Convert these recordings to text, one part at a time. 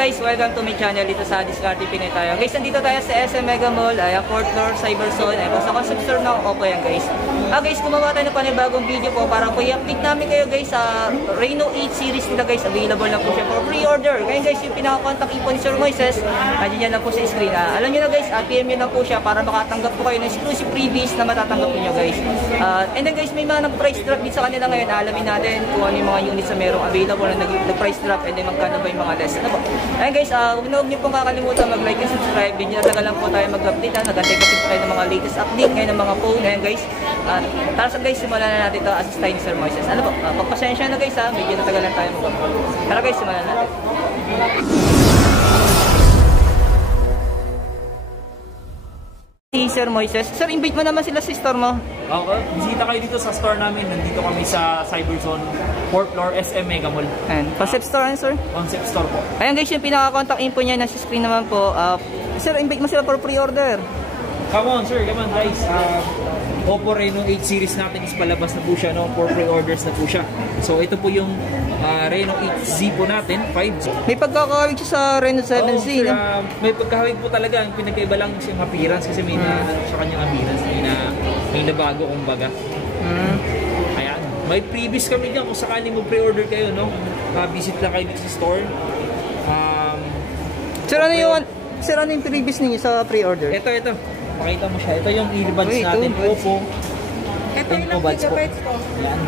Guys, welcome to my channel dito sa Diskarte Pinoy tayo. Guys, nandito tayo sa SM Mega Mall, ay 4th floor, Cyberzone, ay sa concept store ng Oppo yan guys. Guys, gumawa tayo ng panibagong video po para po i-update namin kayo guys sa Reno 8 series nila guys. Available na po siya for pre-order. Ngayon guys, yung pinaka-contact info ni Sir Moises, nandiyan na po sa screen. Alam nyo na guys, PM nyo na po siya para makatanggap po kayo ng exclusive freebies na matatanggap nyo guys. And then guys, may mga nag-price drop din sa kanila ngayon. Alamin natin kung ano yung mga units na merong available na nag-price drop and then magkano ba yung mga less. Ano po? Ayun guys, huwag niyo pong kakalimutan mag-like and subscribe. Medyo natagal lang po tayo mag-update. Nag-antay kasi po tayo ng mga latest update ngayon ng mga phone. Ayun guys, tara sa guys, simulan na natin ito. Assist tayo ni Sir Moises. Ano po, pagpasensya na guys ha, medyo natagal lang tayo mag-upload. Tara guys, simulan natin. Si Sir Moises. Sir, invite mo naman sila sa store mo. Okay, bisita kayo dito sa store namin. Nandito kami sa Cyberzone, 4th floor, SM Mega Mall. Ayan, concept store sir? Concept store po. Ayan guys, yung pinaka-contact info niya nasa screen naman po. Sir, invite mo sila for pre-order. Come on sir, come on guys. Oppo Reno 8 series natin is palabas na po siya, no? For pre-orders na po siya. So ito po yung Reno 8Z po natin, 5G. May pagkakawig siya sa Reno 7Z, sir, may pagkakawig po talaga. Ang pinagkaiba lang siyang appearance kasi may na sa kanyang appearance, may nabago kumbaga. Ayan. May previous kami dyan kung sakaling mag-pre-order kayo, no? Visit lang kayo dito sa store. Sir, ano yung previous ninyo sa pre-order? Ito. Pakita mo siya. Ito yung earbuds natin. Oppo. Ito yung gigabytes ko. Ayan.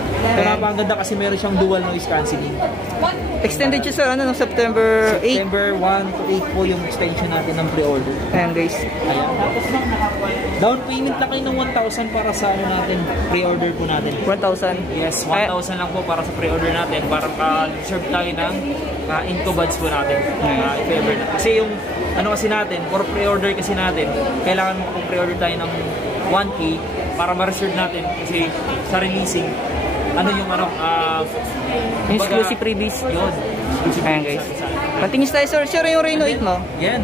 Ito napakaganda kasi meron siyang dual noise cancelling. Extended siya sir, ano, September 8? September 1 to 8 po yung extension natin ng pre-order. Ayan guys. Ayan. Down payment lang kayo ng 1,000 para sa ano natin, pre-order po natin. 1,000? Yes, 1,000 lang po para sa pre-order natin. Para ka-serve tayo ng Incobuds po natin. If ever na. Kasi yung ano kasi natin, for pre-order kasi natin, kailangan mag-pre-order tayo ng 1K para ma-reserve natin. Kasi sa releasing, ano yung ano, exclusive freebies. Yun. Ayan guys. Patingis tayo sir. Sir, yung Reno 8 mo? Yan.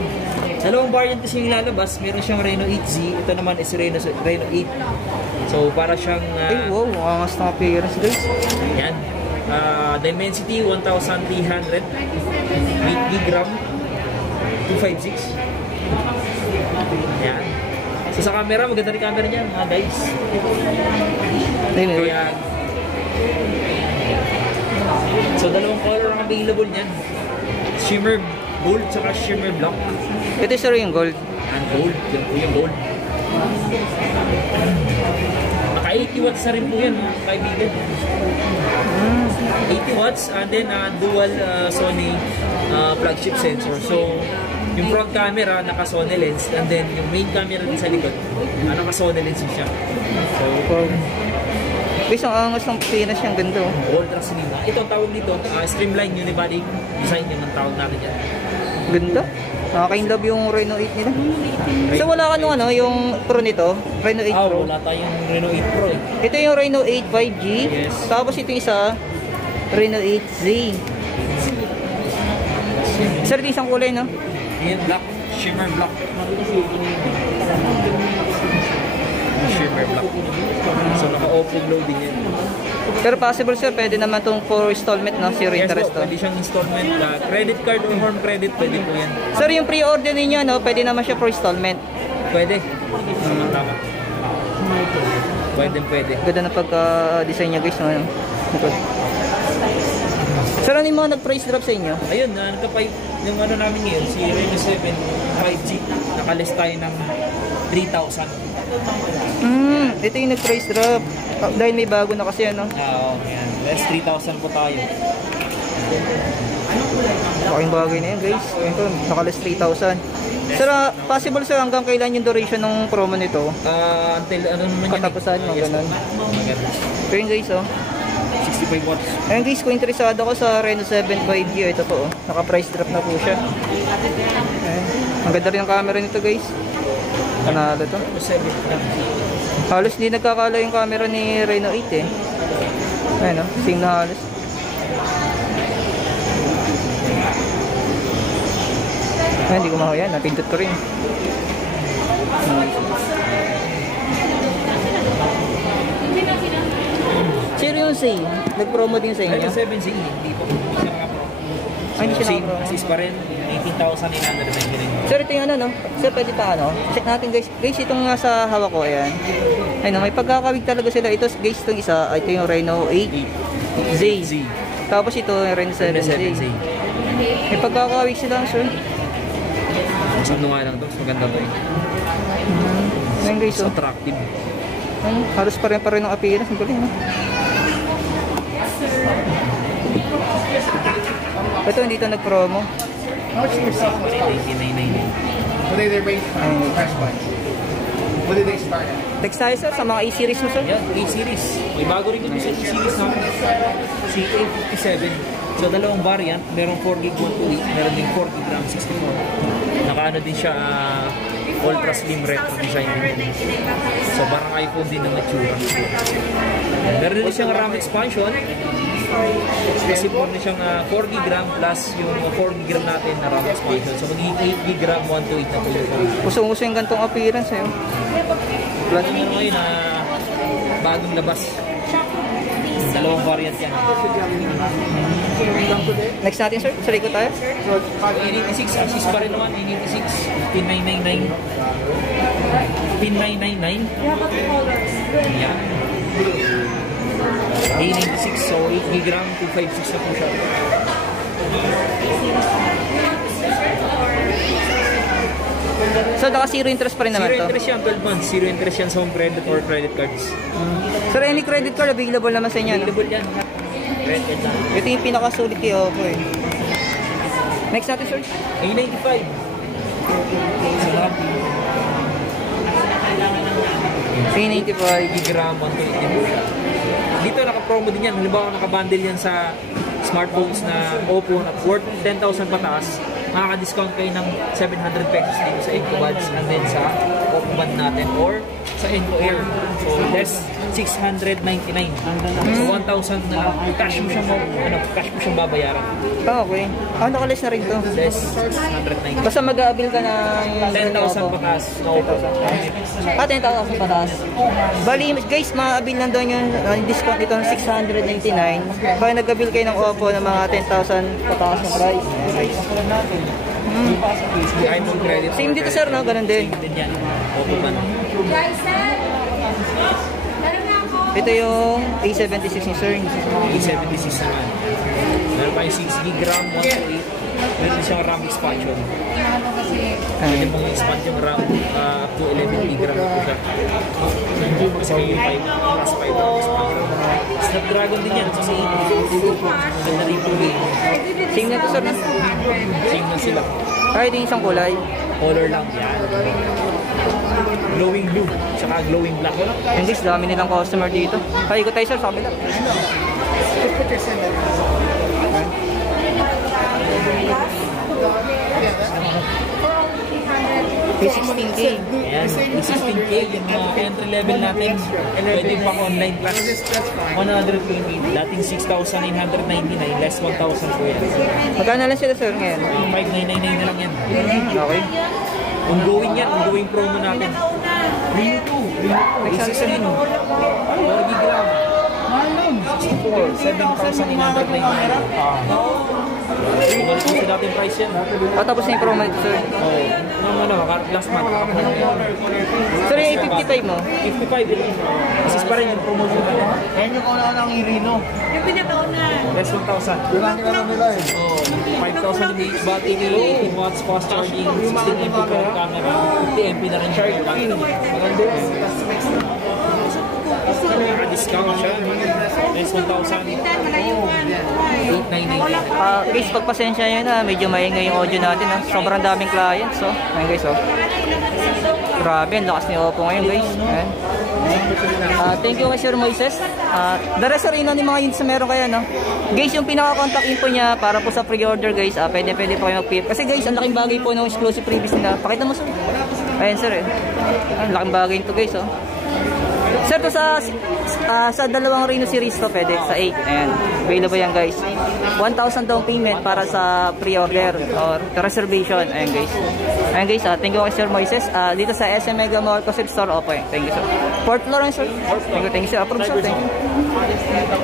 Dalawang variant kasi yung lalabas. Meron siyang Reno 8Z. Ito naman is Reno 8. So, para siyang... ay, wow. Angas na appearance guys. Yan. Dimensity 1,300. 8 GB. 256. Yan. So, sa camera, maganda rin camera niya, mga guys. Kaya... So, dalawang color ang available niyan. Shimmer gold, tsaka shimmer black. Ito sir yung gold. And gold. Yan po yung gold. Naka 80 watts na rin po yan, mga kaibigan. 80 watts and then dual Sony flagship sensor. So, yung front camera, naka Sony lens. And then, yung main camera din sa likod, naka Sony lens siya. So, guys, ang angas ng pinas siyang ganda. Ultra slim. Ito ang tawag dito, streamline unibody design yun ang tawag natin yan. Ganda. Nakaka-inlove yung Reno 8 nila. So wala ka nung ano, yung Pro nito? Reno 8 Pro? Wala tayong Reno 8 Pro eh. Ito yung Reno 8 5G. Yes. Tapos ito yung isa, Reno 8Z. Sir, ito isang kulay, no? Yan, black. Shimmer black. Shimmer black. So naka-Oppo glow din yan. Pero possible sir, pwede naman itong for installment, no? Zero interest to. Pwede siyang installment. Credit card or home credit, pwede po yan. Sir, yung pre-order ninyo, no? Pwede naman siya for installment. Pwede. Tama. Pwede. Ganda na pagka-design niya guys, no? Sir, ano yung mga nag-price drop sa inyo? Ayun, yung ano namin ngayon, si Reno 7 5G, nakalist tayo ng 3,000. Ito yung nag-price drop. Dahil may bago na kasi ano. Oo, yan. Less 3,000 po tayo. Laking bagay na yan guys. Ito, naka-less 3,000. Sir, possible sir hanggang kailan yung duration ng promo nito? Until ano naman katapusan, mga ganun. Pero yun guys, 65 watts. Ayun guys, kung interesado ko sa Reno 7 5G, ito po, naka-price drop na po siya. Ayun. Ang ganda rin ang camera nito guys. Panalo to. Halos di nagkakala yung camera ni Reno 8 eh. Ayan, no? Same na halos. Ayan, hindi ko makuha yan. Napindot ko rin. Sino yung say? Nag-promo din sa inyo? Ito 7C, hindi po. Siya naka-pro. Ay, hindi siya Same, naka-pro. assist pa rin. 18,999. Sir, ito yung ano, no? Sir, pwede pa ano? Check natin guys. Guys, itong nasa hawak ko, ayan. Ayun, may pagkakawig talaga sila. Ito, guys, itong isa. Ito yung Reno 8 Z. Tapos ito yung Reno 7Z. May pagkakawig sila, sir. Masam nga lang ito. Maganda to eh. Ayun guys, oh. Attractive. Ayun, halos pa rin ng appearance. Ang galing, no? Ito, hindi ito nag-promo. How much is your cell phone? 18,999. What did they rate price wise? What did they start at? Text tayo, sir, sa mga E-series mo, sir. Yan, 8-series. May bago rin kami sa 8-series namin. Si A57. So, dalawang variant. Merong 4GB 128. Meron din 4GB RAM 64. Nakaano din siya ultra slim retro design. So, parang iPhone din ang itsura. Meron din siyang RAM expansion. Kasi po na siyang 4GB RAM plus yung 4GB RAM natin na RAM expansion. So, magiging 8GB RAM 128 na po yung Uso-uso yung gantong appearance, eh. plus yung ngayon na bagong labas. Dalawang variant yan. Next natin, sir. Sa likod tayo. 86, axis pa rin naman. 86, 10999. 10999. Yan. A96, so 8GB RAM, 256 na po siya. So, naka zero interest pa rin naman Zero to. interest yan, 12 months. Zero interest yan sa home credit or credit cards. Sir, any credit card available naman sa inyo, no? Available yan. Credit lang. Ito yung pinakasulit kay Oppo, eh. Next natin, sir. A95. Sarap. A95. 8GB RAM, 128 din po siya. Dito naka-promo din yan. Halimbawa naka-bundle yan sa smartphones na Oppo na worth 10,000 pataas. Makaka-discount kayo ng 700 pesos dito sa Encobuds and then sa Oppo Band natin or sa Enco Air. So, less 699. So, 1,000 na lang. Cash mo siyang babayaran. Ah, okay. Ah, nakalis na rin to. Less 690. Basta mag-aabil ka ng 10,000 pataas na Oppo. 10,000 pataas. Bali, guys, ma-abil lang doon yung discount nito ng 699. Kaya nag-abil kayo ng Oppo ng mga 10,000 pataas na price. Guys. iPhone credit. Same dito, sir, no? Ganun din. Same din yan. Oppo Band. Ito yung A76 ni sir. A76 naman. Meron pa yung 6GB RAM, 128. Meron siyang RAM expansion. Pwede mong expand yung RAM up to 11GB RAM po siya. Kasi may yung 5 plus 5 RAM expansion. Snapdragon din yan. So sa 80. Ganda rin po game. Same na to, sir, no? Same na sila. Kahit yung isang kulay. Color lang yan. Glowing blue, tsaka glowing black. And guys, dami nilang customer dito. Kaya ko tayo, sir, sa kabila. P16K. Ayan, 16K, yung mga entry level natin. Pwede pang online class. 120, dating 6,999, less 1,000 po yan. Magkano lang sila, sir, ngayon? 5,999 na lang yan. Okay. Ongoing yan, ongoing promo natin. Ring 2, Next 4 GB RAM. 7,999. Balik ko sa dating price yan. Tapos na yung promo nito, sir. Last month. Sir, yung 55 mo? 55 yun. Assist pa rin yung promotion natin. Ayan yung kauna ng Irino. Yung pinakauna. Less 1,000. Ginagawa lang nila eh. 5,000 mAh battery, 18 watts fast charging, 16 MP front camera, 50 MP na rin yung battery. Maganda yun. Naka-discount siya. Less 1,000. Malayuan. 899. Guys, pagpasensya nyo na, medyo maingay yung audio natin, ha? Sobrang daming clients, so. Ayan, guys, oh. Grabe, ang lakas ni Oppo ngayon, guys. Ayan. Thank you kay Sir Moises. The rest rin ni mga units na meron kaya, no? Guys, yung pinaka-contact info niya para po sa pre-order, guys, pwede po kayo mag-PF. Kasi guys, ang laking bagay po ng exclusive previous nila. Pakita mo, sir. Ayan, sir, eh. Ang laking bagay nito, guys, oh. Sir, to sa dalawang Reno series to, pwede sa 8. Ayan, available yan guys. 1,000 down payment para sa pre-order or reservation. Ayan guys. Ayan guys, thank you kay Sir Moises. Dito sa SM Mega Mall Concept Store, opo. Thank you sir. 4th floor sir. Thank you sir. Approve sir. Thank you.